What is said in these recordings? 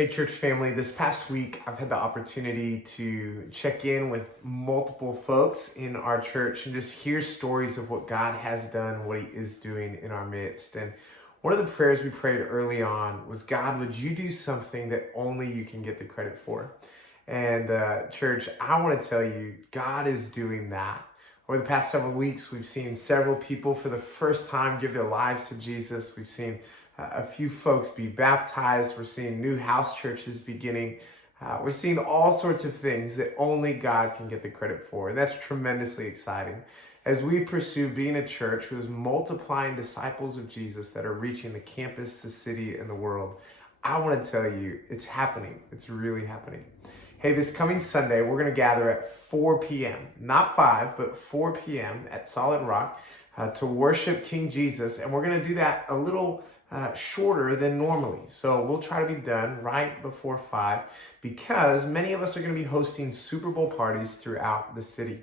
Hey, church family, this past week I've had the opportunity to check in with multiple folks in our church and just hear stories of what God has done, what He is doing in our midst. And one of the prayers we prayed early on was, God, would you do something that only you can get the credit for? And church, I want to tell you, God is doing that. Over the past several weeks, we've seen several people for the first time give their lives to Jesus. We've seen a few folks be baptized. We're seeing new house churches beginning. We're seeing all sorts of things that only God can get the credit for. And that's tremendously exciting. As we pursue being a church who is multiplying disciples of Jesus that are reaching the campus, the city, and the world, I want to tell you, it's happening. It's really happening. Hey, this coming Sunday, we're going to gather at 4 p.m., not 5, but 4 p.m. at Solid Rock to worship King Jesus. And we're going to do that a little shorter than normally. So we'll try to be done right before 5 because many of us are going to be hosting Super Bowl parties throughout the city.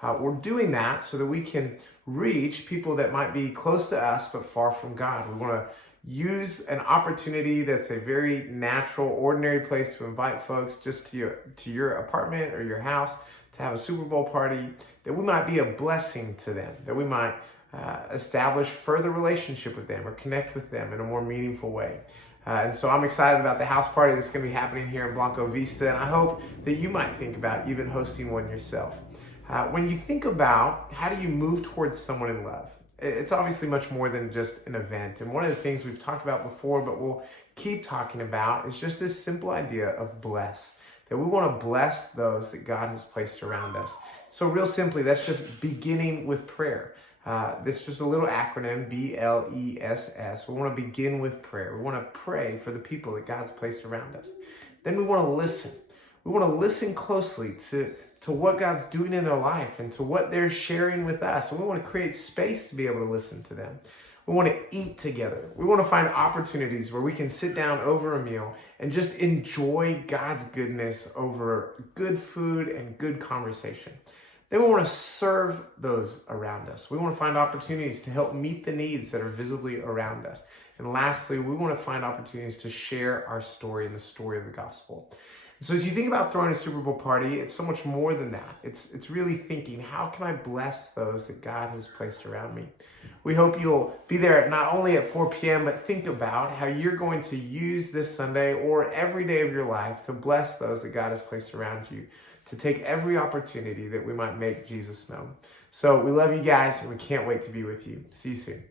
We're doing that so that we can reach people that might be close to us but far from God. We want to use an opportunity that's a very natural, ordinary place to invite folks just to your apartment or your house to have a Super Bowl party, that we might be a blessing to them, that we might establish further relationship with them or connect with them in a more meaningful way. And so I'm excited about the house party that's going to be happening here in Blanco Vista, and I hope that you might think about even hosting one yourself. When you think about how do you move towards someone in love, it's obviously much more than just an event. And one of the things we've talked about before, but we'll keep talking about, is just this simple idea of bless. That we want to bless those that God has placed around us. So real simply, that's just beginning with prayer. This is just a little acronym, BLESS. We want to begin with prayer. We want to pray for the people that God's placed around us. Then we want to listen. We want to listen closely to what God's doing in their life and to what they're sharing with us. And we want to create space to be able to listen to them. We want to eat together. We want to find opportunities where we can sit down over a meal and just enjoy God's goodness over good food and good conversation. Then we want to serve those around us. We want to find opportunities to help meet the needs that are visibly around us. And lastly, we want to find opportunities to share our story and the story of the gospel. So as you think about throwing a Super Bowl party, it's so much more than that. It's really thinking, how can I bless those that God has placed around me? We hope you'll be there not only at 4 p.m., but think about how you're going to use this Sunday or every day of your life to bless those that God has placed around you, to take every opportunity that we might make Jesus known. So we love you guys, and we can't wait to be with you. See you soon.